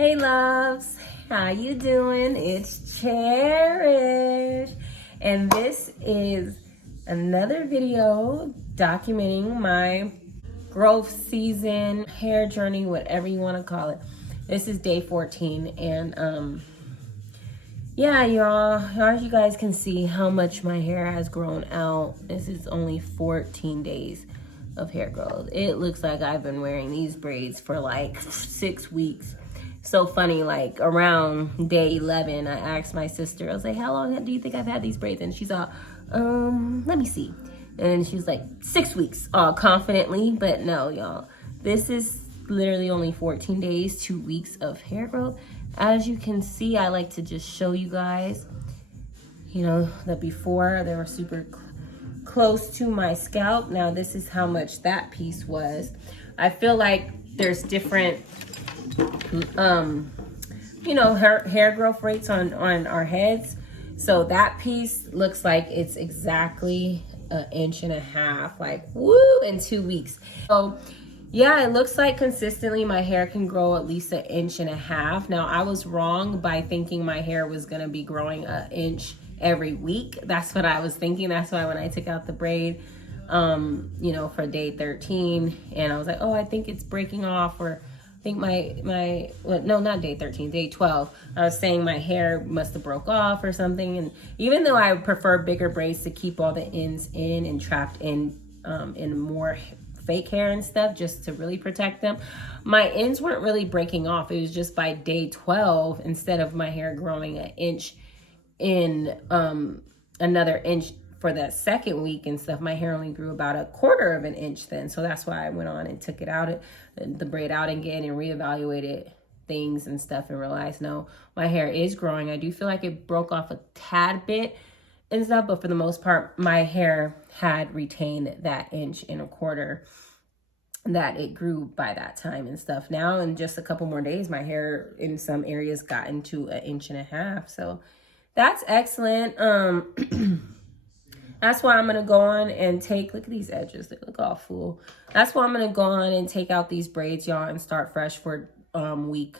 Hey loves, how you doing? It's Cherish, and this is another video documenting my growth season, hair journey, whatever you want to call it. This is day 14, and yeah, y'all, as you guys can see how much my hair has grown out. This is only 14 days of hair growth. It looks like I've been wearing these braids for like 6 weeks. So funny, like around day 11, I asked my sister, I was like, how long do you think I've had these braids? And she's all, let me see. And she was like, 6 weeks, all confidently. But no, y'all, this is literally only 14 days, 2 weeks of hair growth. As you can see, I like to just show you guys, you know, the before, they were super close to my scalp. Now this is how much that piece was. I feel like there's different you know, hair growth rates on our heads. So that piece looks like it's exactly 1.5 inches, like woo, in 2 weeks. So yeah, it looks like consistently my hair can grow at least 1.5 inches. Now I was wrong by thinking my hair was gonna be growing 1 inch every week. That's what I was thinking. That's why when I took out the braid, you know, for day 13, and I was like, oh, I think it's breaking off, or I think well, no, not day 13, day 12. I was saying my hair must have broke off or something. And even though I prefer bigger braids to keep all the ends in and trapped in more fake hair and stuff, just to really protect them, my ends weren't really breaking off. It was just by day 12, instead of my hair growing 1 inch in another inch for that second week and stuff, my hair only grew about 1/4 inch then. So that's why I went on and took it out, the braid out again, and reevaluated things and stuff, and realized, no, my hair is growing. I do feel like it broke off a tad bit and stuff, but for the most part, my hair had retained that 1.25 inches that it grew by that time and stuff. Now in just a couple more days, my hair in some areas got into 1.5 inches. So that's excellent. That's why I'm going to go on and take, look at these edges, they look all full. That's why I'm going to go on and take out these braids, y'all, and start fresh for week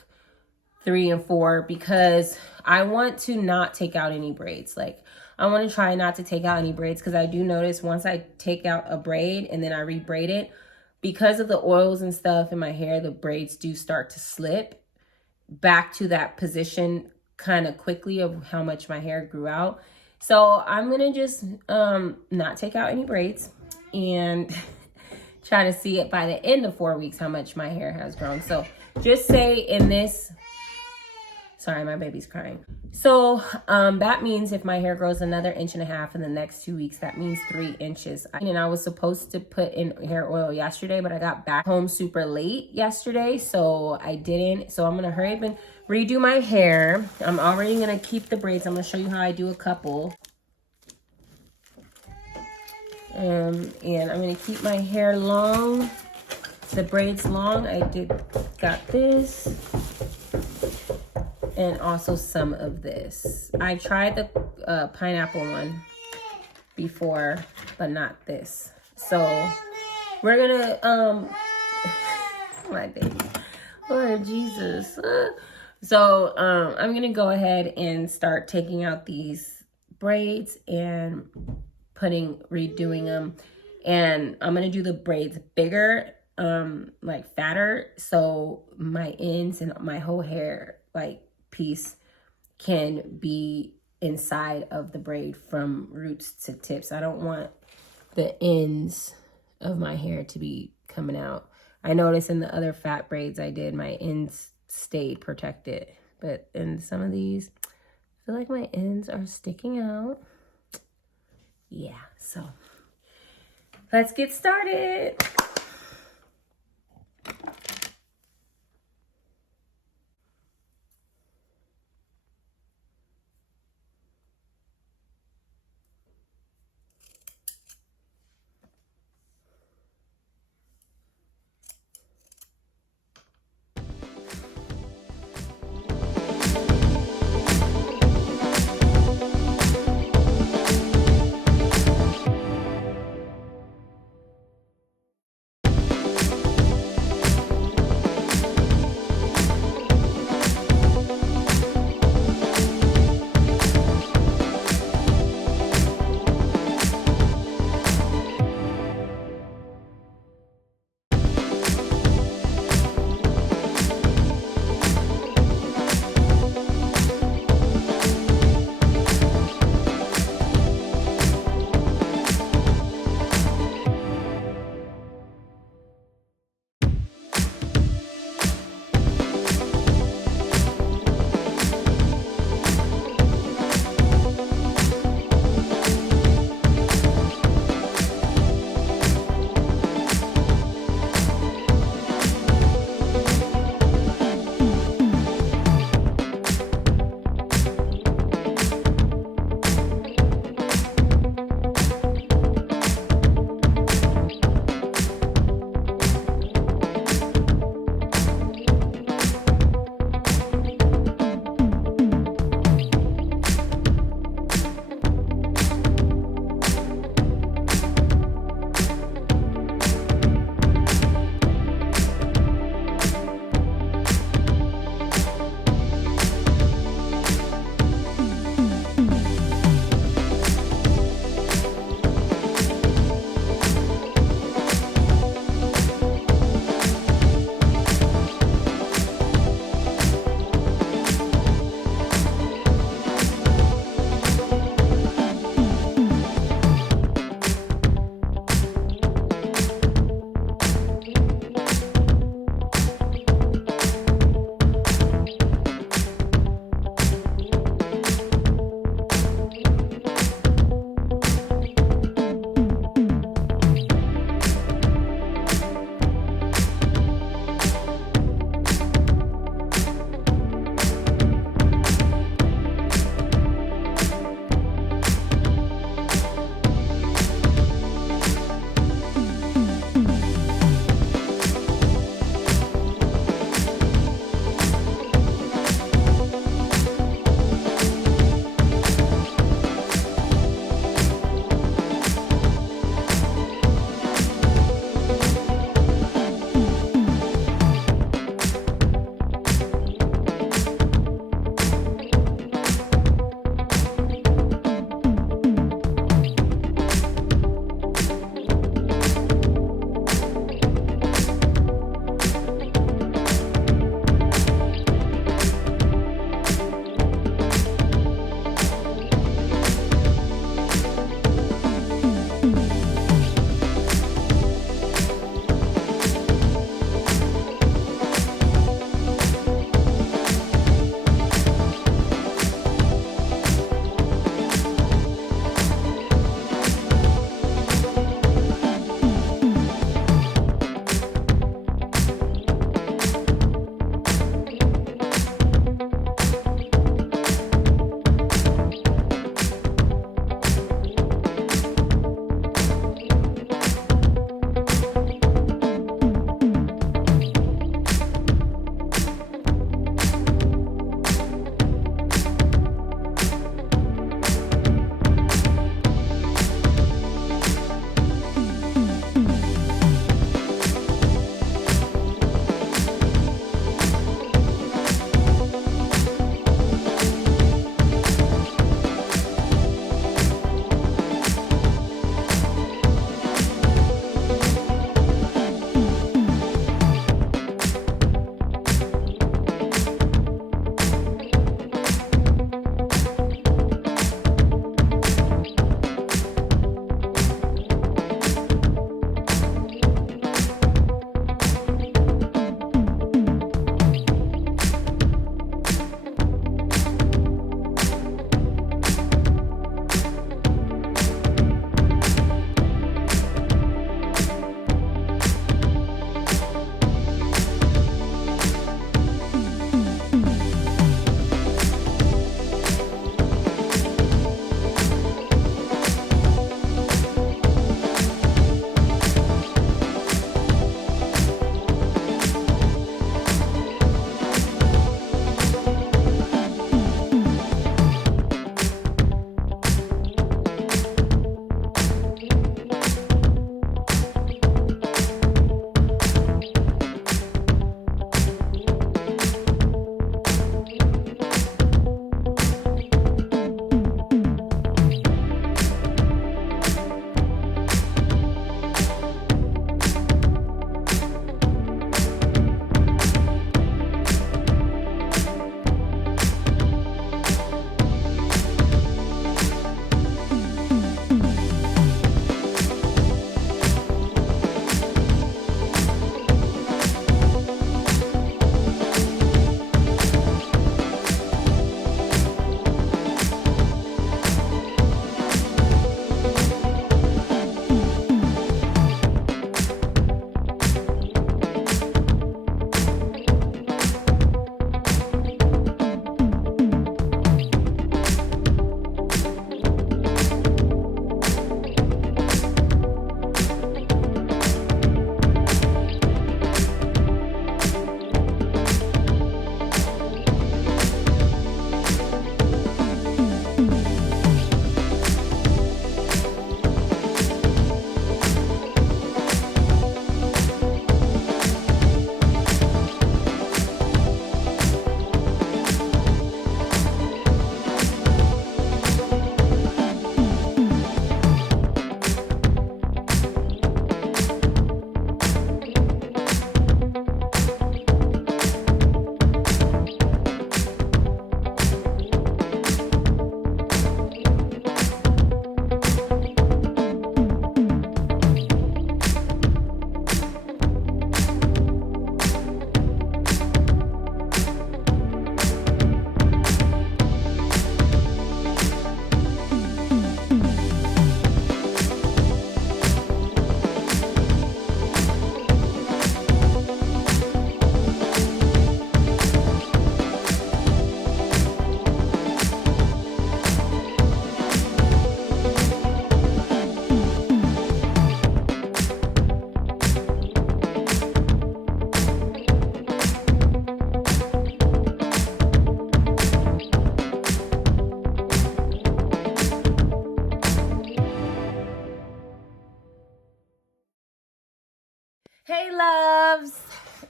3 and 4, because I want to not take out any braids. Like, I want to try not to take out any braids, because I do notice once I take out a braid and then I re-braid it, because of the oils and stuff in my hair, the braids do start to slip back to that position kind of quickly of how much my hair grew out. So I'm going to just not take out any braids and try to see it by the end of 4 weeks how much my hair has grown. So just say in this, sorry, my baby's crying. So that means if my hair grows another 1.5 inches in the next 2 weeks, that means 3 inches. And I was supposed to put in hair oil yesterday, but I got back home super late yesterday, so I didn't. So I'm going to hurry up and redo my hair. I'm already going to keep the braids. I'm going to show you how I do a couple. And I'm going to keep my hair long, the braids long. I got this. And also some of this. I tried the pineapple one before, but not this. So we're gonna my baby, Lord Jesus. So I'm gonna go ahead and start taking out these braids and redoing them, and I'm gonna do the braids bigger, like fatter, so my ends and my whole hair like piece can be inside of the braid from roots to tips. I don't want the ends of my hair to be coming out. I noticed in the other fat braids I did, my ends stayed protected, but in some of these, I feel like my ends are sticking out. Yeah, so let's get started.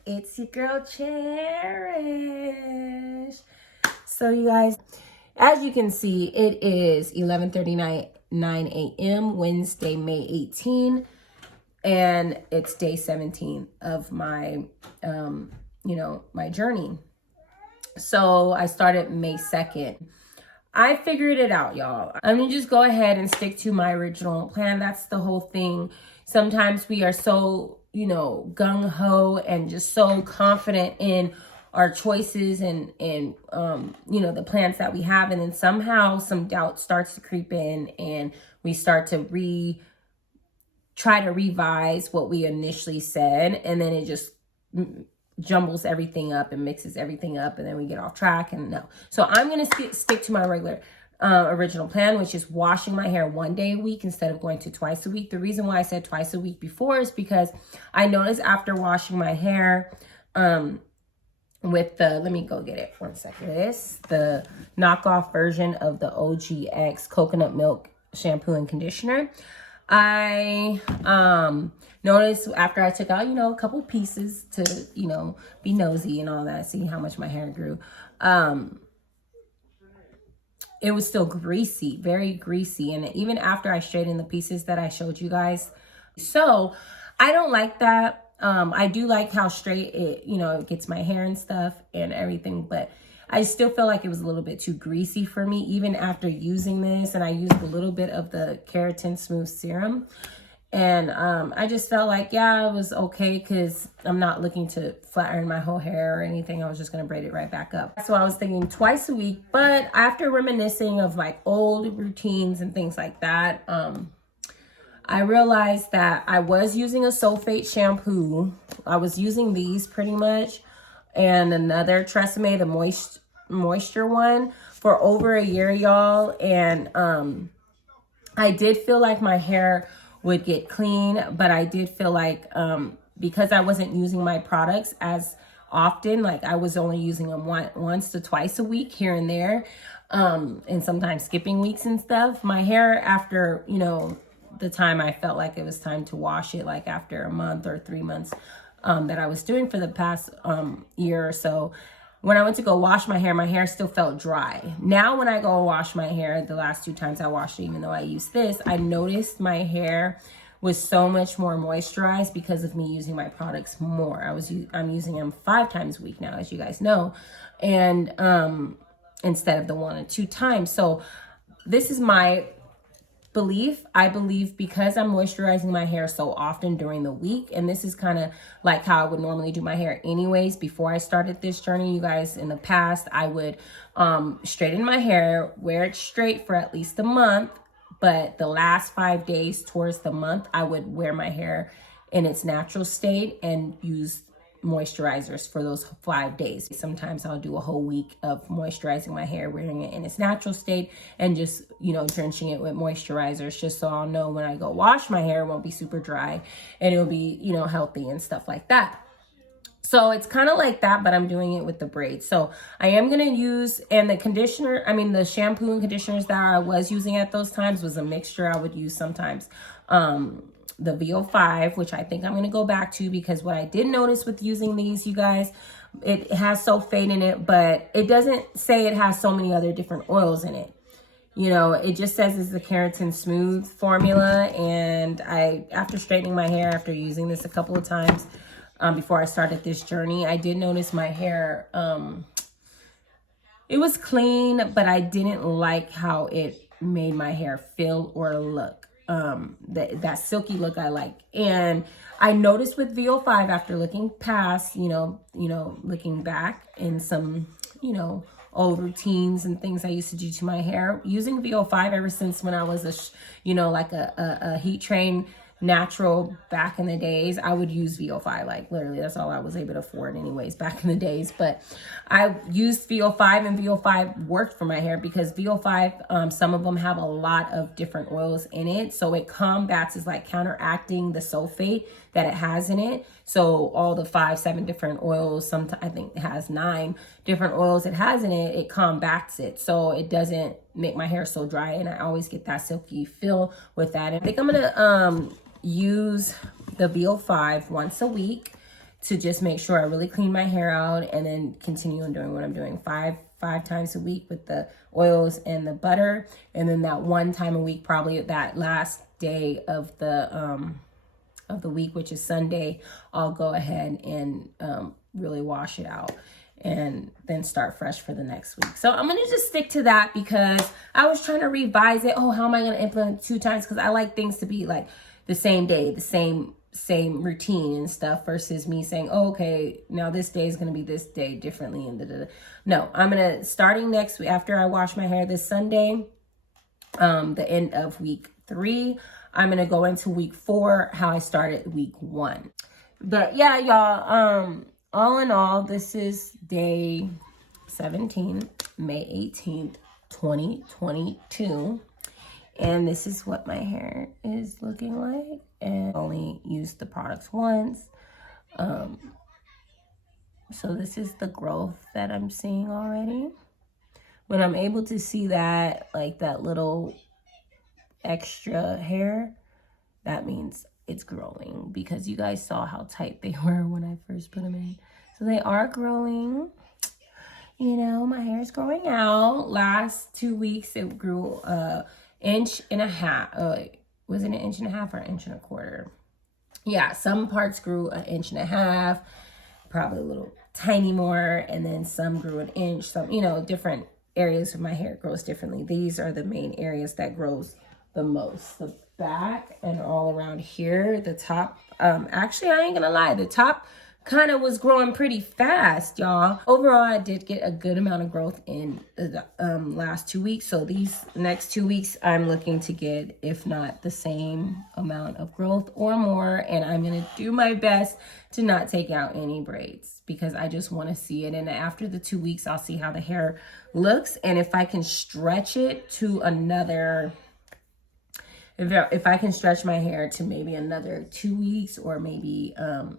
It's your girl Cherish. So you guys, as you can see, it is 11:39 a.m. Wednesday, May 18, and it's day 17 of my my journey. So I started May 2nd. I figured it out, y'all. I'm gonna just go ahead and stick to my original plan. That's the whole thing. Sometimes we are so, gung-ho and just so confident in our choices and the plans that we have. And then somehow some doubt starts to creep in and we start to try to revise what we initially said. And then it just jumbles everything up and mixes everything up, and then we get off track. And no, so I'm gonna stick to my regular original plan, which is washing my hair 1 day a week instead of going to twice a week. The reason why I said twice a week before is because I noticed after washing my hair with the, let me go get it 1 second, the knockoff version of the OGX coconut milk shampoo and conditioner, I noticed after I took out, a couple pieces to, be nosy and all that, see how much my hair grew. It was still greasy, very greasy. And even after I straightened the pieces that I showed you guys. So I don't like that. I do like how straight it, it gets my hair and stuff and everything, but I still feel like it was a little bit too greasy for me, even after using this. And I used a little bit of the Keratin Smooth Serum. And I just felt like, yeah, it was okay because I'm not looking to flatten my whole hair or anything. I was just going to braid it right back up. So I was thinking twice a week. But after reminiscing of like old routines and things like that, I realized that I was using a sulfate shampoo. I was using these pretty much. And another Tresemme, the moisture one, for over a year, y'all. And I did feel like my hair would get clean, but I did feel like because I wasn't using my products as often, like I was only using them once to twice a week here and there, and sometimes skipping weeks and stuff, my hair after the time I felt like it was time to wash it, like after a month or 3 months that I was doing for the past year or so, when I went to go wash my hair still felt dry. Now when I go wash my hair, the last 2 times I washed it, even though I used this, I noticed my hair was so much more moisturized because of me using my products more. I'm using them 5 times a week now, as you guys know, and instead of the 1 or 2 times. So this is my belief. I believe because I'm moisturizing my hair so often during the week, and this is kind of like how I would normally do my hair anyways before I started this journey. You guys, in the past, I would straighten my hair, wear it straight for at least a month, but the last 5 days towards the month, I would wear my hair in its natural state and use moisturizers for those 5 days. Sometimes I'll do a whole week of moisturizing my hair, wearing it in its natural state, and just drenching it with moisturizers, just so I'll know when I go wash my hair, it won't be super dry and it'll be healthy and stuff like that. So it's kind of like that, but I'm doing it with the braids. So I am going to use, and the conditioner, the shampoo and conditioners that I was using at those times was a mixture. I would use sometimes the VO5, which I think I'm going to go back to, because what I did notice with using these, you guys, it has sulfate in it, but it doesn't say it has so many other different oils in it. It just says it's the Keratin Smooth formula. And after straightening my hair, after using this a couple of times before I started this journey, I did notice my hair, it was clean, but I didn't like how it made my hair feel or look. That silky look I like. And I noticed with VO5, after looking past, looking back in some, old routines and things I used to do to my hair, using VO5 ever since when I was a heat trained natural back in the days, I would use VO5. Like literally, that's all I was able to afford anyways back in the days. But I used VO5, and VO5 worked for my hair because VO5, some of them have a lot of different oils in it. So it combats, is like counteracting the sulfate that it has in it. So all the 5-7 different oils, I think it has 9 different oils it has in it, it combats it. So it doesn't make my hair so dry. And I always get that silky feel with that. And I think I'm going to use the VO5 once a week. to just make sure I really clean my hair out, and then continue on doing what I'm doing five times a week with the oils and the butter. And then that one time a week, probably that last day of the week, which is Sunday, I'll go ahead and really wash it out and then start fresh for the next week. So I'm gonna just stick to that because I was trying to revise it. Oh, how am I gonna implement 2 times? Because I like things to be like the same day, the same routine and stuff, versus me saying, oh, okay, now this day is gonna be this day differently and da-da-da. No, I'm gonna, starting next week, after I wash my hair this Sunday, the end of week 3, I'm gonna go into week 4 how I started week 1. But yeah, y'all, all in all, this is day 17, May 18th, 2022. And this is what my hair is looking like. And I only used the products once. So this is the growth that I'm seeing already. When I'm able to see that, like that little extra hair, that means it's growing, because you guys saw how tight they were when I first put them in. So they are growing. You know, my hair is growing out. Last 2 weeks it grew 1.5 inches. Was it 1.5 inches or 1.25 inches? Yeah, some parts grew 1.5 inches, probably a little tiny more, and then some grew 1 inch. Some, you know, different areas of my hair grows differently. These are the main areas that grows the most. The back and all around here, the top, actually I ain't gonna lie, the top kind of was growing pretty fast, y'all. Overall, I did get a good amount of growth in the last 2 weeks. So these next 2 weeks, I'm looking to get, if not the same amount of growth or more. And I'm gonna do my best to not take out any braids, because I just want to see it. And after the 2 weeks, I'll see how the hair looks. And if I can stretch it to another, if I can stretch my hair to maybe another 2 weeks or maybe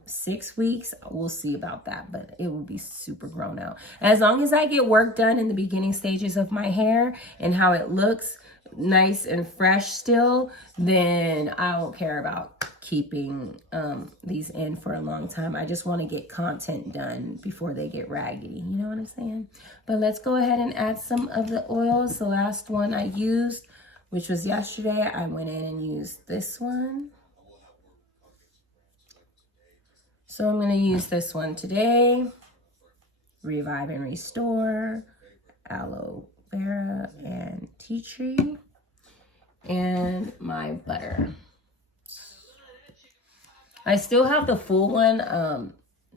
6 weeks, we'll see about that. But it will be super grown out. As long as I get work done in the beginning stages of my hair and how it looks nice and fresh still, then I won't care about keeping these in for a long time. I just want to get content done before they get raggedy. You know what I'm saying? But let's go ahead and add some of the oils. The last one I used, which was yesterday, I went in and used this one. So I'm gonna use this one today. Revive and Restore, Aloe Vera and Tea Tree, and my butter. I still have the full one.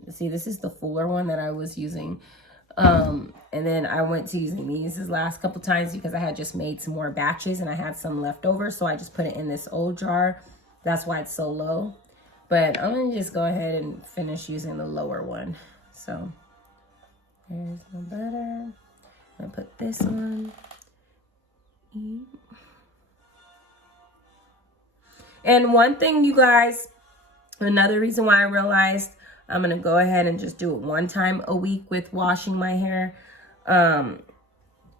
See, this is the fuller one that I was using. And then I went to using these last couple times because I had just made some more batches and I had some left over. So I just put it in this old jar. That's why it's so low. But I'm going to just go ahead and finish using the lower one. So there's my butter. I'm going to put this on. And one thing, you guys, another reason why I realized I'm going to go ahead and just do it 1 time a week with washing my hair. And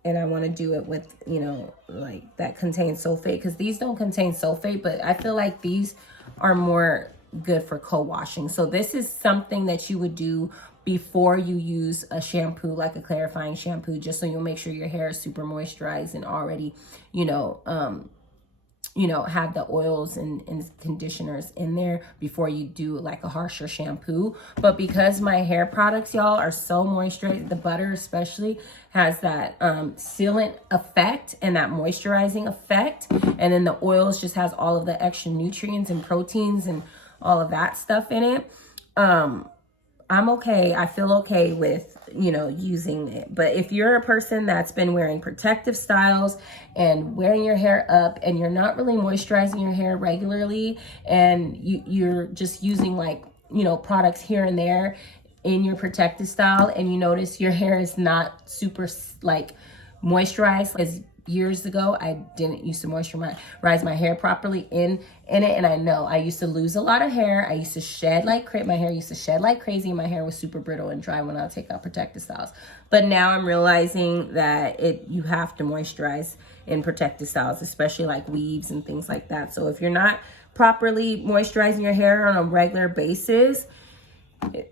I want to do it with, you know, like that contains sulfate, because these don't contain sulfate, but I feel like these are more good for co-washing. So this is something that you would do before you use a shampoo, like a clarifying shampoo, just so you'll make sure your hair is super moisturized and already, you know, have the oils and conditioners in there before you do like a harsher shampoo. But because my hair products, y'all, are so moisturized, the butter especially has that sealant effect and that moisturizing effect. And then the oils just has all of the extra nutrients and proteins and all of that stuff in it. I'm okay. I feel okay with, you know, using it. But if you're a person that's been wearing protective styles and wearing your hair up and you're not really moisturizing your hair regularly, and you're just using like, you know, products here and there in your protective style, and you notice your hair is not super like moisturized, as years ago I didn't used to moisturize my hair properly in it, and I know I used to lose a lot of hair. I used to shed like crazy. My hair used to shed like crazy, and my hair was super brittle and dry when I would take out protective styles. But now I'm realizing that you have to moisturize in protective styles, especially like weaves and things like that. So if you're not properly moisturizing your hair on a regular basis,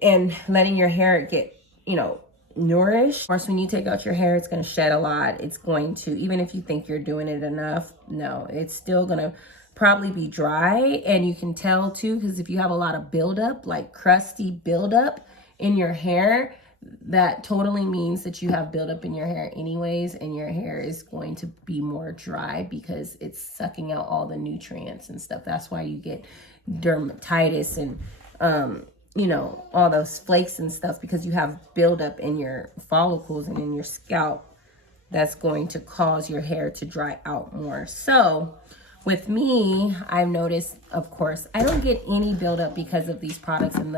and letting your hair get, you know, nourished. Of course, when you take out your hair, it's going to shed a lot. It's going to, even if you think you're doing it enough, no, it's still going to probably be dry. And you can tell too, because if you have a lot of buildup, like crusty buildup in your hair, that totally means that you have buildup in your hair anyways, and your hair is going to be more dry because it's sucking out all the nutrients and stuff. That's why you get dermatitis and you know, all those flakes and stuff, because you have buildup in your follicles and in your scalp. That's going to cause your hair to dry out more. So with me, I've noticed, of course, I don't get any buildup because of these products and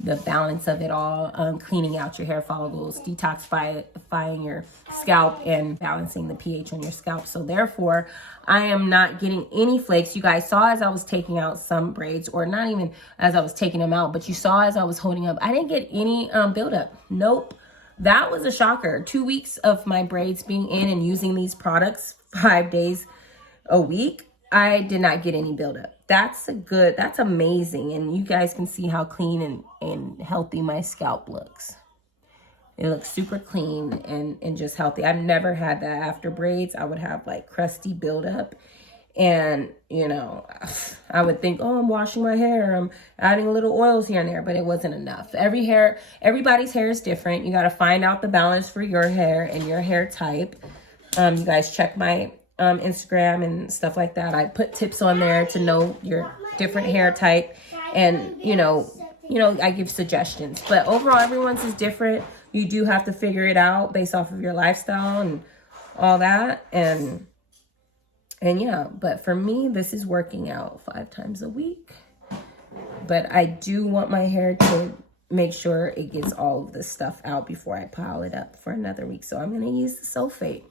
the balance of it all, cleaning out your hair follicles, detoxifying your scalp, and balancing the pH on your scalp. So therefore, I am not getting any flakes. You guys saw as I was taking out some braids, or not even as I was taking them out, but you saw as I was holding up, I didn't get any buildup. Nope. That was a shocker. 2 weeks of my braids being in and using these products 5 days a week, I did not get any buildup. That's amazing. And you guys can see how clean and healthy my scalp looks. It looks super clean and just healthy. I've never had that after braids. I would have like crusty buildup. And, you know, I would think, oh, I'm washing my hair, I'm adding little oils here and there, but it wasn't enough. Everybody's hair is different. You got to find out the balance for your hair and your hair type. You guys check my Instagram and stuff like that. I put tips on there to know your different hair type, and you know I give suggestions, but overall everyone's is different. You do have to figure it out based off of your lifestyle and all that, and yeah, but for me this is working out 5 times a week. But I do want my hair to make sure it gets all of this stuff out before I pile it up for another week. So I'm going to use the sulfate.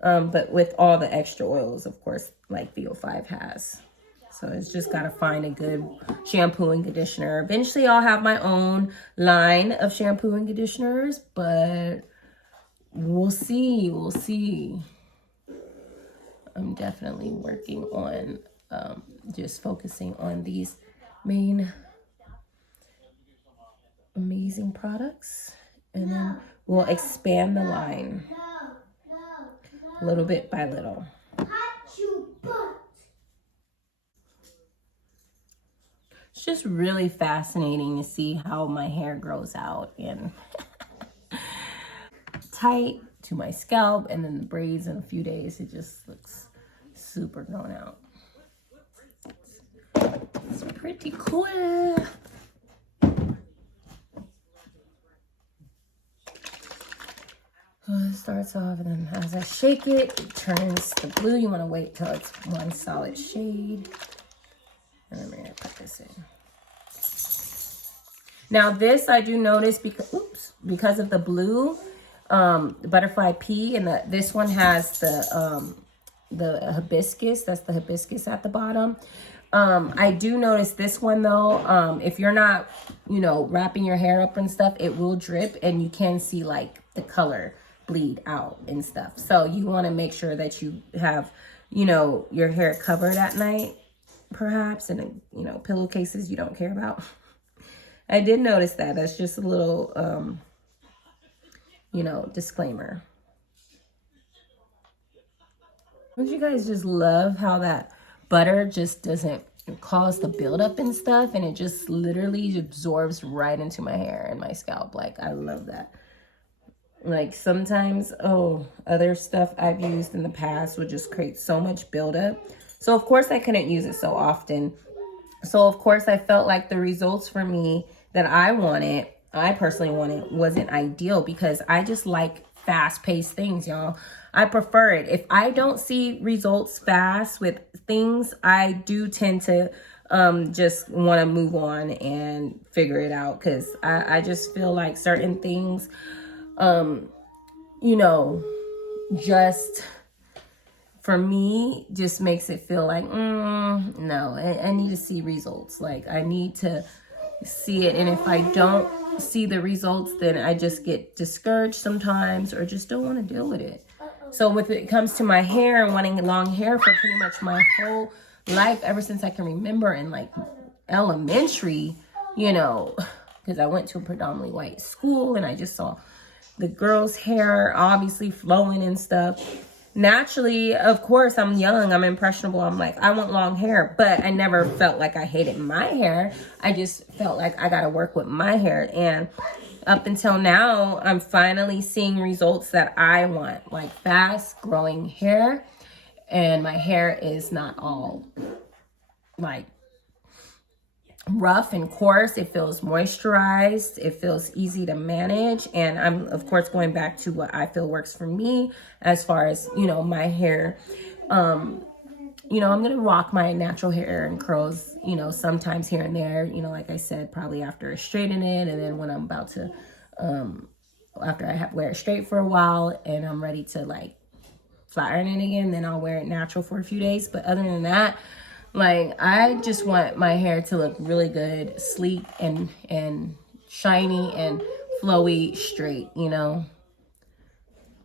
But with all the extra oils, of course, like Ep5 has. So it's just got to find a good shampoo and conditioner. Eventually, I'll have my own line of shampoo and conditioners, but we'll see. We'll see. I'm definitely working on just focusing on these main amazing products, and then we'll expand the line little bit by little. It's just really fascinating to see how my hair grows out and tight to my scalp, and then the braids in a few days, it just looks super grown out. It's pretty cool. It starts off, and then as I shake it, it turns to blue. You want to wait till it's one solid shade. And then we're going to put this in. Now this I do notice because of the blue, the butterfly pea, and this one has the hibiscus. That's the hibiscus at the bottom. I do notice this one though, if you're not, wrapping your hair up and stuff, it will drip, and you can see like the color bleed out and stuff. So you want to make sure that you have, your hair covered at night, perhaps, and pillowcases you don't care about. I did notice that. That's just a little, disclaimer. Don't you guys just love how that butter just doesn't cause the buildup and stuff, and it just literally absorbs right into my hair and my scalp? Like, I love that. Like sometimes, other stuff I've used in the past would just create so much buildup. So of course I couldn't use it so often. So of course I felt like the results for me that I personally wanted, wasn't ideal, because I just like fast-paced things, y'all. I prefer it. If I don't see results fast with things, I do tend to just want to move on and figure it out, because I just feel like certain things, just for me, just makes it feel like, no, I need to see results. Like, I need to see it. And if I don't see the results, then I just get discouraged sometimes, or just don't want to deal with it. So when it comes to my hair and wanting long hair for pretty much my whole life, ever since I can remember, in like elementary, because because I went to a predominantly white school and I just saw the girls' hair obviously flowing and stuff. Naturally, of course, I'm young, I'm impressionable, I'm like, I want long hair, but I never felt like I hated my hair. I just felt like I gotta work with my hair. And up until now, I'm finally seeing results that I want, like fast growing hair. And my hair is not all like rough and coarse. It feels moisturized. It feels easy to manage. And I'm, of course, going back to what I feel works for me as far as, you know, my hair. You know, I'm going to rock my natural hair and curls, you know, sometimes here and there, you know, like I said, probably after I straighten it. And then when I'm about to, after I wear it straight for a while and I'm ready to like flatten it again, then I'll wear it natural for a few days. But other than that, like, I just want my hair to look really good, sleek and shiny and flowy straight, you know?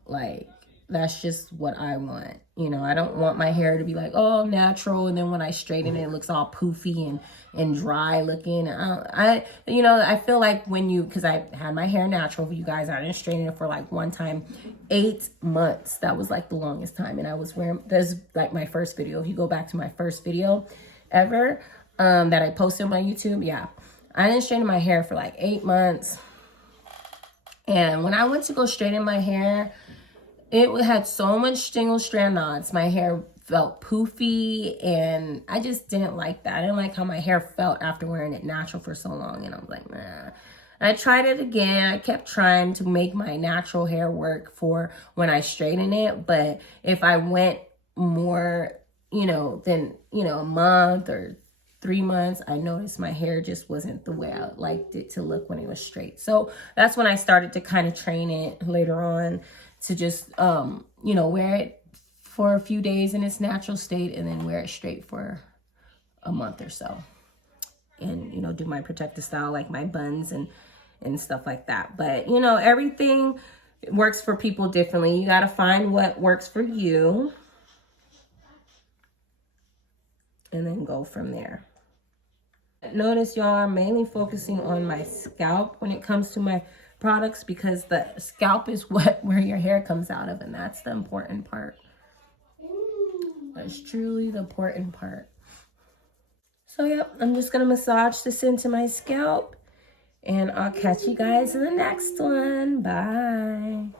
Like, that's just what I want. You know, I don't want my hair to be like, oh, natural, and then when I straighten it, it looks all poofy and dry looking. You know, I feel like when you, because I had my hair natural for you guys, I didn't straighten it for like one time, 8 months. That was like the longest time. And I was wearing, there's like my first video. If you go back to my first video ever that I posted on my YouTube, yeah, I didn't straighten my hair for like 8 months. And when I went to go straighten my hair, it had so much single strand knots. My hair felt poofy and I just didn't like that. I didn't like how my hair felt after wearing it natural for so long. And I was like, nah. I tried it again. I kept trying to make my natural hair work for when I straighten it. But if I went more, you know, than, you know, a month or 3 months, I noticed my hair just wasn't the way I liked it to look when it was straight. So that's when I started to kind of train it later on to just, you know, wear it for a few days in its natural state and then wear it straight for a month or so. And, you know, do my protective style, like my buns and stuff like that. But, you know, everything works for people differently. You got to find what works for you and then go from there. Notice, y'all, I'm mainly focusing on my scalp when it comes to my products because the scalp is where your hair comes out of, and that's the important part. That's truly the important part. So, yep, I'm just going to massage this into my scalp, and I'll catch you guys in the next one. Bye.